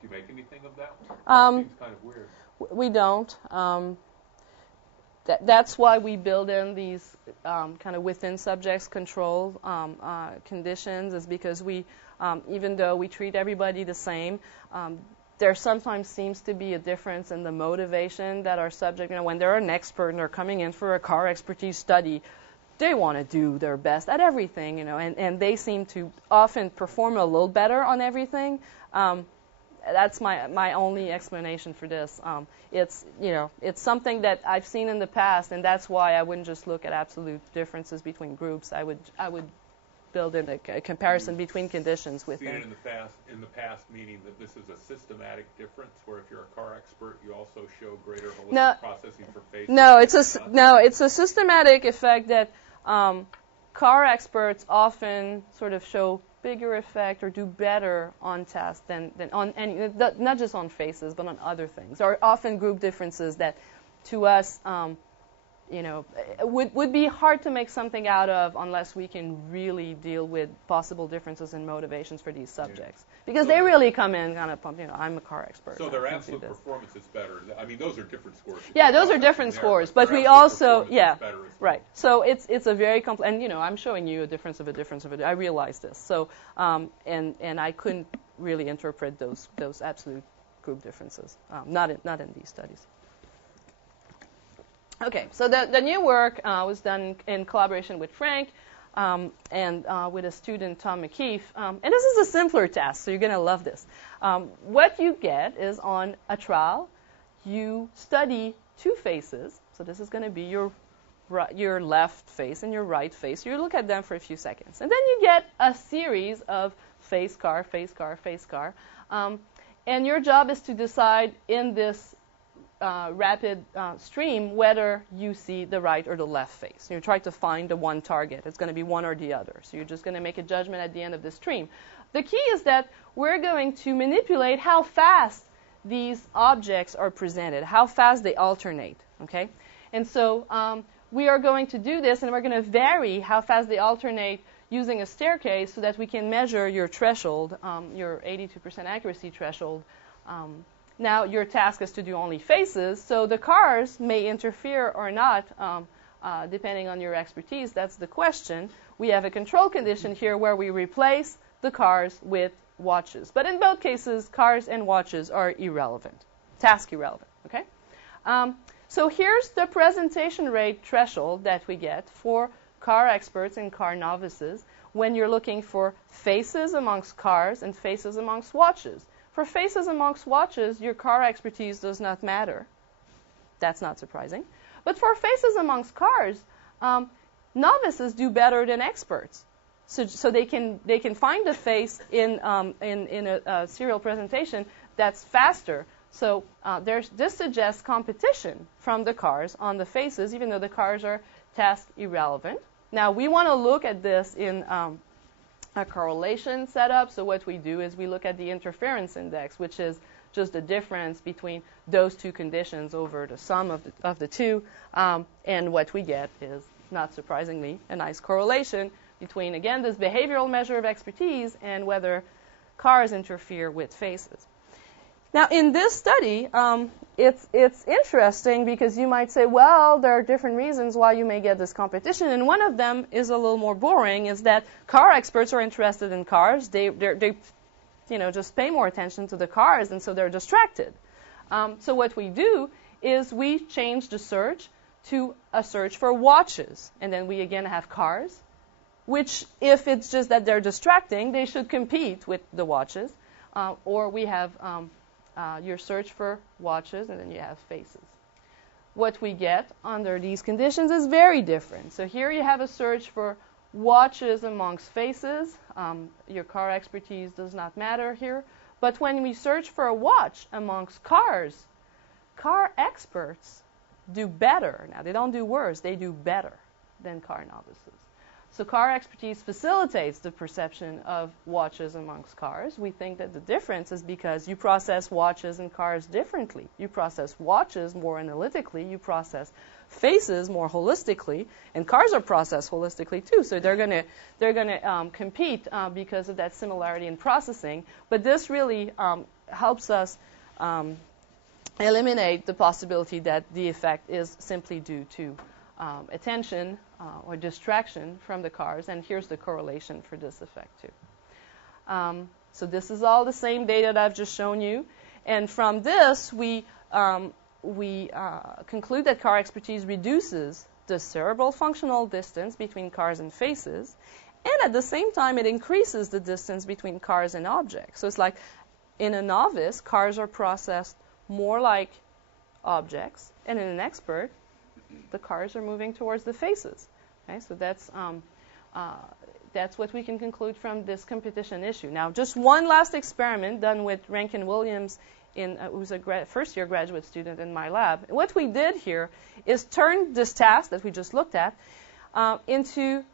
Do you make anything of that? That seems kind of weird. We don't. That's why we build in these kind of within subjects control conditions, is because we, even though we treat everybody the same, there sometimes seems to be a difference in the motivation that our subject, when they're an expert and they're coming in for a car expertise study, they want to do their best at everything, and they seem to often perform a little better on everything. That's my only explanation for this. It's something that I've seen in the past, and that's why I wouldn't just look at absolute differences between groups. I would build in a comparison between conditions with them. Seen it in the past, meaning that this is a systematic difference, where if you're a car expert, you also show greater holistic processing for faces. It's a systematic effect that car experts often sort of show bigger effect or do better on tasks than on any, not just on faces, but on other things. There are often group differences that, to us, would be hard to make something out of unless we can really deal with possible differences in motivations for these subjects. Because they really come in kind of pumped, I'm a car expert. So their absolute performance is better. I mean, those are different scores. Yeah, those are different scores. But we also, right. So it's a very complex, and I'm showing you a difference of a difference of a, I realize this. So, and I couldn't really interpret those absolute group differences, not in these studies. Okay, so the new work was done in collaboration with Frank and with a student, Tom McKeefe. And this is a simpler task, so you're going to love this. What you get is on a trial, you study two faces. So this is going to be your left face and your right face. You look at them for a few seconds. And then you get a series of face, car, face, car, face, car. And your job is to decide in this rapid stream whether you see the right or the left face. You try to find the one target. It's going to be one or the other. So you're just going to make a judgment at the end of the stream. The key is that we're going to manipulate how fast these objects are presented, how fast they alternate. Okay? And so we are going to do this, and we're going to vary how fast they alternate using a staircase so that we can measure your threshold, your 82% accuracy threshold. Now, your task is to do only faces, so the cars may interfere or not, depending on your expertise. That's the question. We have a control condition here where we replace the cars with watches. But in both cases, cars and watches are irrelevant, task irrelevant. Okay? So here's the presentation rate threshold that we get for car experts and car novices when you're looking for faces amongst cars and faces amongst watches. For faces amongst watches, your car expertise does not matter. That's not surprising. But for faces amongst cars, novices do better than experts. So they can find the face in a serial presentation that's faster. So this suggests competition from the cars on the faces, even though the cars are task irrelevant. Now, we want to look at this in a correlation setup. So what we do is we look at the interference index, which is just the difference between those two conditions over the sum of the two. And what we get is, not surprisingly, a nice correlation between, again, this behavioral measure of expertise and whether cars interfere with faces. Now, in this study, it's interesting because you might say, well, there are different reasons why you may get this competition, and one of them is a little more boring, is that car experts are interested in cars. They just pay more attention to the cars, and so they're distracted. So what we do is we change the search to a search for watches, and then we again have cars, which, if it's just that they're distracting, they should compete with the watches, or we have your search for watches, and then you have faces. What we get under these conditions is very different. So here you have a search for watches amongst faces. Your car expertise does not matter here. But when we search for a watch amongst cars, car experts do better. Now, they don't do worse. They do better than car novices. So car expertise facilitates the perception of watches amongst cars. We think that the difference is because you process watches and cars differently. You process watches more analytically. You process faces more holistically, and cars are processed holistically too. So they're going to compete because of that similarity in processing. But this really helps us eliminate the possibility that the effect is simply due to attention or distraction from the cars, and here's the correlation for this effect too. So this is all the same data that I've just shown you, and from this we conclude that car expertise reduces the cerebral functional distance between cars and faces, and at the same time it increases the distance between cars and objects. So it's like in a novice, cars are processed more like objects, and in an expert, the cars are moving towards the faces. Okay, so that's what we can conclude from this competition issue. Now, just one last experiment done with Rankin Williams, who's a first-year graduate student in my lab. What we did here is turn this task that we just looked at into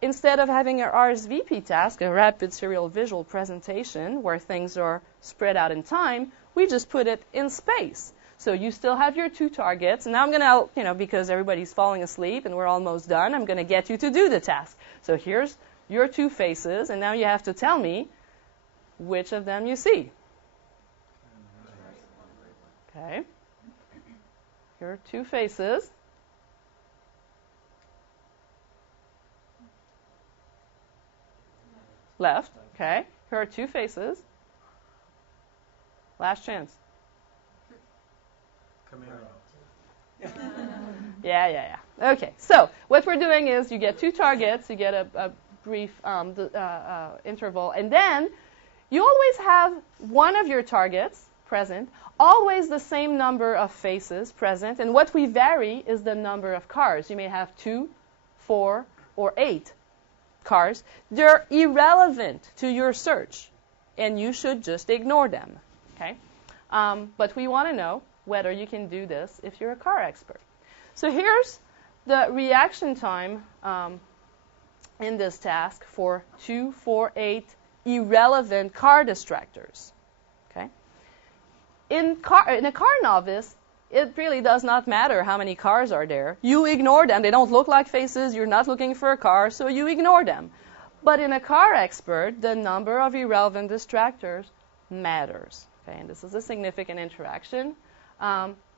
instead of having an RSVP task, a rapid serial visual presentation, where things are spread out in time, we just put it in space. So you still have your 2 targets, and now I'm going to, because everybody's falling asleep and we're almost done, I'm going to get you to do the task. So here's your 2 faces, and now you have to tell me which of them you see. Okay. Here are 2 faces. Left. Okay. Here are 2 faces. Last chance. Yeah. Okay, so what we're doing is you get 2 targets, you get a brief interval, and then you always have one of your targets present, always the same number of faces present, and what we vary is the number of cars. You may have 2, 4, or 8 cars. They're irrelevant to your search, and you should just ignore them. Okay? But we want to know whether you can do this if you're a car expert. So here's the reaction time in this task for 2, 4, 8 irrelevant car distractors. Okay? In a car novice, it really does not matter how many cars are there. You ignore them. They don't look like faces. You're not looking for a car, so you ignore them. But in a car expert, the number of irrelevant distractors matters. Okay? And this is a significant interaction.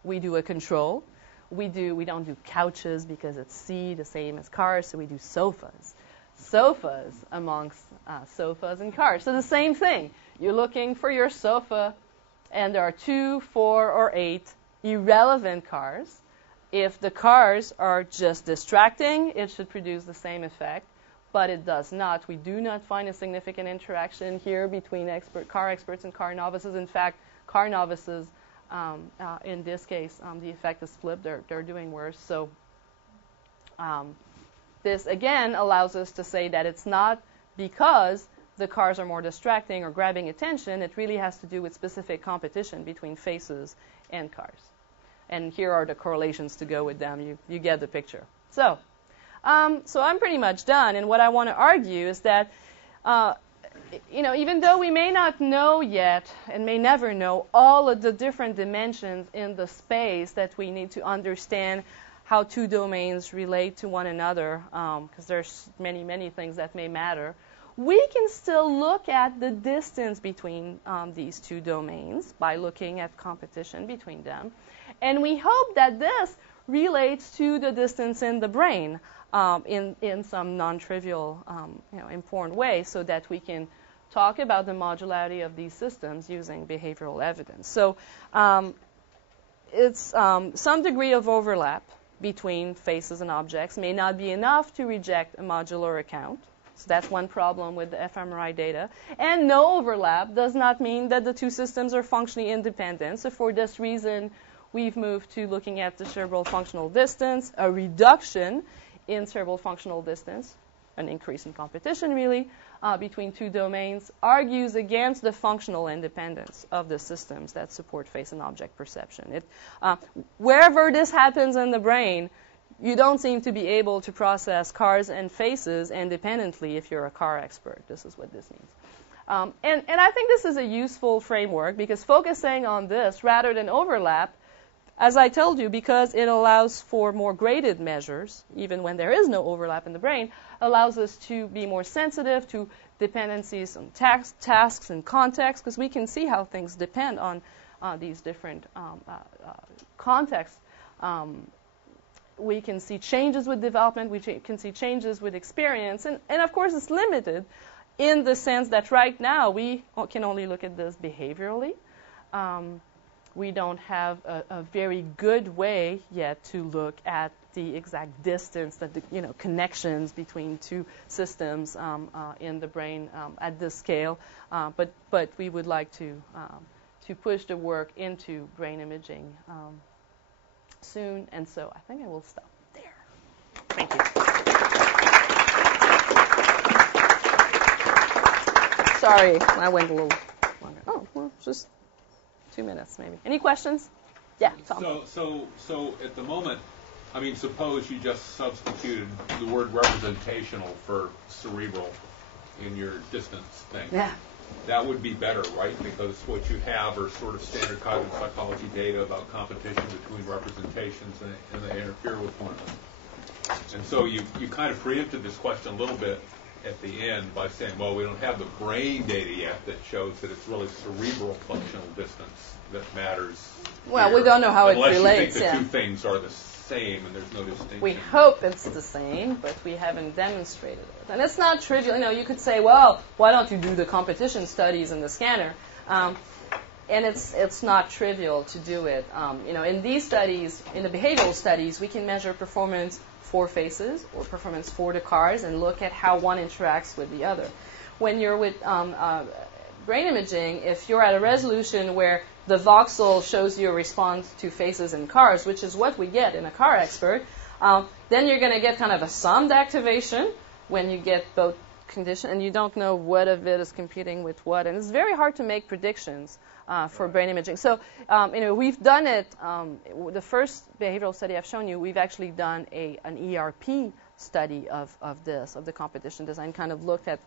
We do a control. We don't do couches because it's C, the same as cars, so we do sofas. Sofas amongst sofas and cars. So the same thing. You're looking for your sofa, and there are 2, 4, or 8 irrelevant cars. If the cars are just distracting, it should produce the same effect, but it does not. We do not find a significant interaction here between car experts and car novices. In fact, car novices, in this case, the effect is flipped. They're doing worse. So this, again, allows us to say that it's not because the cars are more distracting or grabbing attention. It really has to do with specific competition between faces and cars. And here are the correlations to go with them. You get the picture. So I'm pretty much done. And what I want to argue is that, even though we may not know yet and may never know all of the different dimensions in the space that we need to understand how 2 domains relate to one another, because there's many, many things that may matter, we can still look at the distance between these 2 domains by looking at competition between them. And we hope that this relates to the distance in the brain in some non-trivial, important way, so that we can talk about the modularity of these systems using behavioral evidence. So it's some degree of overlap between faces and objects may not be enough to reject a modular account. So that's one problem with the fMRI data. And no overlap does not mean that the 2 systems are functionally independent. So for this reason, we've moved to looking at the cerebral functional distance, a reduction in cerebral functional distance, an increase in competition really, between 2 domains, argues against the functional independence of the systems that support face and object perception. Wherever this happens in the brain, you don't seem to be able to process cars and faces independently if you're a car expert. This is what this means. And I think this is a useful framework because focusing on this rather than overlap, as I told you, because it allows for more graded measures, even when there is no overlap in the brain, allows us to be more sensitive to dependencies on tasks and context, because we can see how things depend on these different contexts. We can see changes with development, we can see changes with experience, and of course it's limited in the sense that right now we can only look at this behaviorally. We don't have a very good way yet to look at the exact distance, that connections between 2 systems in the brain at this scale. But we would like to push the work into brain imaging soon, and so I think I will stop there. Thank you. Sorry, I went a little longer. Oh, well, just 2 minutes maybe. Any questions? Yeah, Tom. So at the moment, I mean, suppose you just substituted the word representational for cerebral in your distance thing. Yeah. That would be better, right? Because what you have are sort of standard cognitive psychology data about competition between representations, and they interfere with one another. And so you kind of preempted this question a little bit at the end by saying, well, we don't have the brain data yet that shows that it's really cerebral functional distance that matters. Well, here, we don't know how it relates. Unless you think the yeah. two things are the same and there's no distinction. We hope it's the same, but we haven't demonstrated it. And it's not trivial. You could say, well, why don't you do the competition studies in the scanner? And it's not trivial to do it. In these studies, in the behavioral studies, we can measure performance for faces or performance for the cars and look at how one interacts with the other. When you're with brain imaging, if you're at a resolution where the voxel shows you a response to faces in cars, which is what we get in a car expert, then you're going to get kind of a summed activation when you get both conditions, and you don't know what of it is competing with what, and it's very hard to make predictions for brain imaging. So, we've done it. The first behavioral study I've shown you, we've actually done an ERP study of the competition design, kind of looked at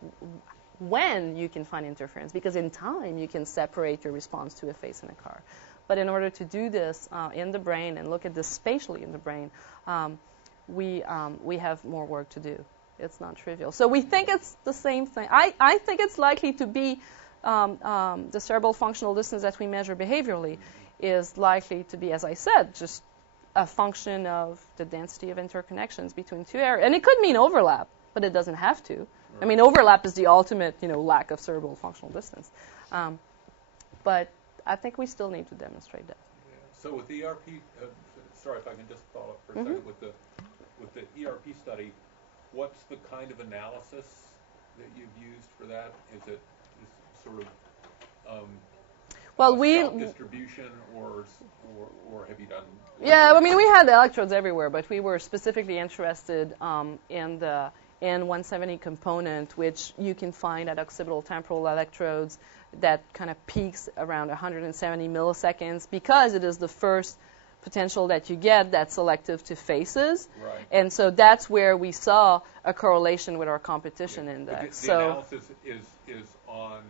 when you can find interference, because in time you can separate your response to a face in a car. But in order to do this in the brain and look at this spatially in the brain, we have more work to do. It's not trivial. So we think it's the same thing. I think it's likely to be the cerebral functional distance that we measure behaviorally is likely to be, as I said, just a function of the density of interconnections between two areas. And it could mean overlap, but it doesn't have to. I mean, overlap is the ultimate, lack of cerebral functional distance. But I think we still need to demonstrate that. Yeah. So with the ERP, sorry if I can just follow up for a second with the ERP study, what's the kind of analysis that you've used for that? Is it sort of distribution or have you done? Yeah, I mean, we had electrodes everywhere, but we were specifically interested in the N170 component, which you can find at occipital temporal electrodes that kind of peaks around 170 milliseconds because it is the first potential that you get that's selective to faces. Right. And so that's where we saw a correlation with our competition index. The analysis is on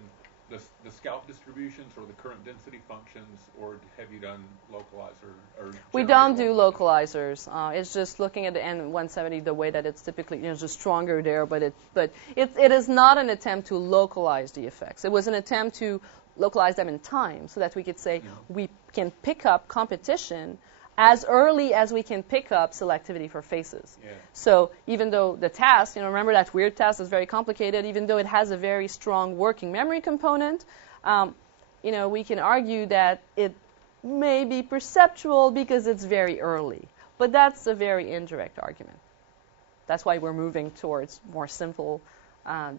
the scalp distributions or the current density functions, or have you done localizer? We don't do localizers. It's just looking at the N170 the way that it's typically, just stronger there, but it is not an attempt to localize the effects. It was an attempt to localize them in time so that we could say we can pick up competition as early as we can pick up selectivity for faces. Yeah. So even though the task, remember that weird task is very complicated, even though it has a very strong working memory component, we can argue that it may be perceptual because it's very early. But that's a very indirect argument. That's why we're moving towards more simple,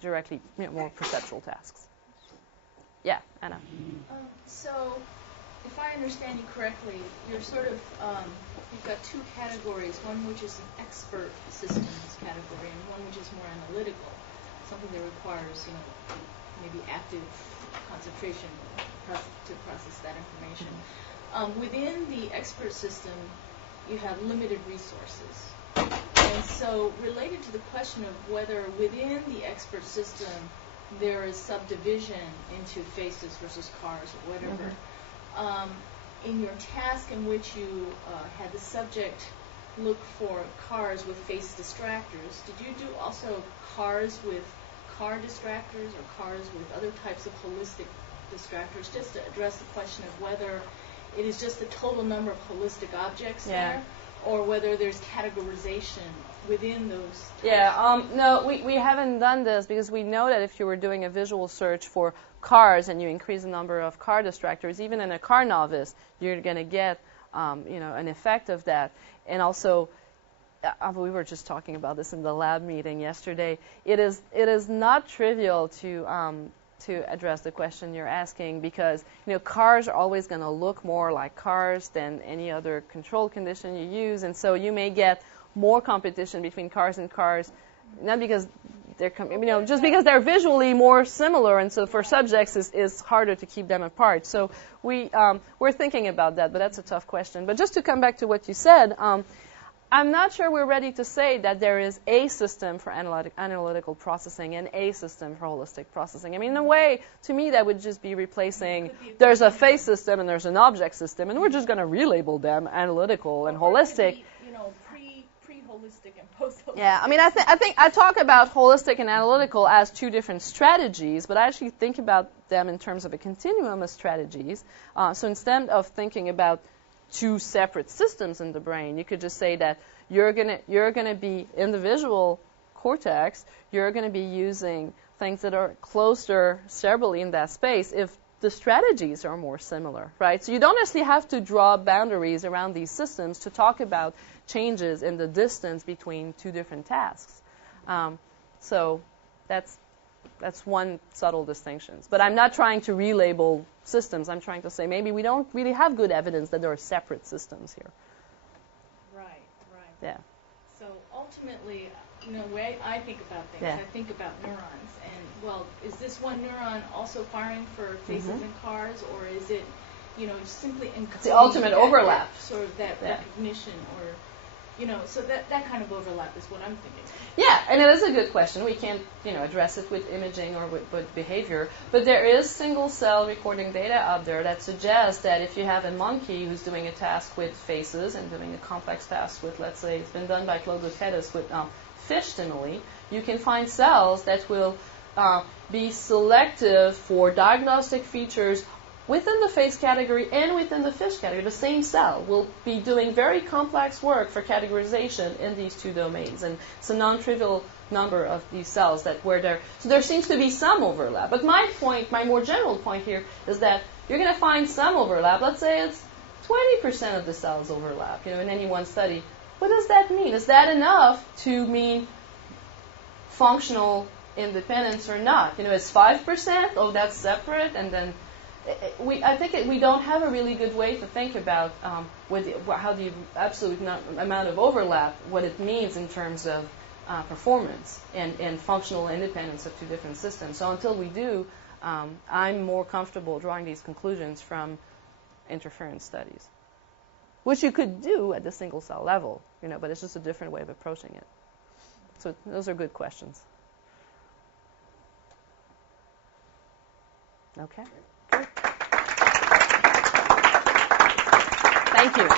directly, more perceptual tasks. Yeah, Anna. So, if I understand you correctly, you're sort of, you've got two categories, one which is an expert systems category and one which is more analytical, something that requires, maybe active concentration to process that information. Within the expert system, you have limited resources. And so, related to the question of whether within the expert system there is subdivision into faces versus cars or whatever, in your task in which you had the subject look for cars with face distractors, did you do also cars with car distractors or cars with other types of holistic distractors, just to address the question of whether it is just the total number of holistic objects there, or whether there's categorization within those types? Yeah, no, we haven't done this because we know that if you were doing a visual search for cars and you increase the number of car distractors, even in a car novice, you're going to get, an effect of that. And also, we were just talking about this in the lab meeting yesterday. It is not trivial to address the question you're asking because cars are always going to look more like cars than any other control condition you use, and so you may get more competition between cars and cars, not because they're just because they're visually more similar, and so for subjects it's harder to keep them apart. So we're thinking about that, but that's a tough question. But just to come back to what you said, I'm not sure we're ready to say that there is a system for analytical processing and a system for holistic processing. I mean, in a way, to me, that would just be replacing, there's a face system and there's an object system, and we're just going to relabel them analytical and holistic. Pre-holistic and post-holistic. Yeah, I mean, I think I talk about holistic and analytical as two different strategies, but I actually think about them in terms of a continuum of strategies. So instead of thinking about two separate systems in the brain, you could just say that you're gonna be in the visual cortex, you're gonna be using things that are closer cerebrally in that space if the strategies are more similar, right? So you don't necessarily have to draw boundaries around these systems to talk about changes in the distance between two different tasks. So that's one subtle distinction. But I'm not trying to relabel systems. I'm trying to say maybe we don't really have good evidence that there are separate systems here. Right. Yeah. So ultimately, the way I think about things, I think about neurons. And, well, is this one neuron also firing for faces in cars, or is it, simply encoding the ultimate overlap. Sort of that recognition, or, so that kind of overlap is what I'm thinking. Yeah, and it is a good question. We can't, address it with imaging or with behavior, but there is single-cell recording data out there that suggests that if you have a monkey who's doing a task with faces and doing a complex task with, let's say, it's been done by Claude Gauthietis with fish stimuli, you can find cells that will be selective for diagnostic features within the face category and within the fish category. The same cell will be doing very complex work for categorization in these two domains. And it's a non-trivial number of these cells so there seems to be some overlap. But my more general point here is that you're going to find some overlap. Let's say it's 20% of the cells overlap, in any one study. What does that mean? Is that enough to mean functional independence or not? Is 5%? Oh, that's separate, and then I think we don't have a really good way to think about how the absolute amount of overlap, what it means in terms of performance and functional independence of two different systems. So until we do, I'm more comfortable drawing these conclusions from interference studies, which you could do at the single cell level, but it's just a different way of approaching it. So those are good questions. Okay. Thank you.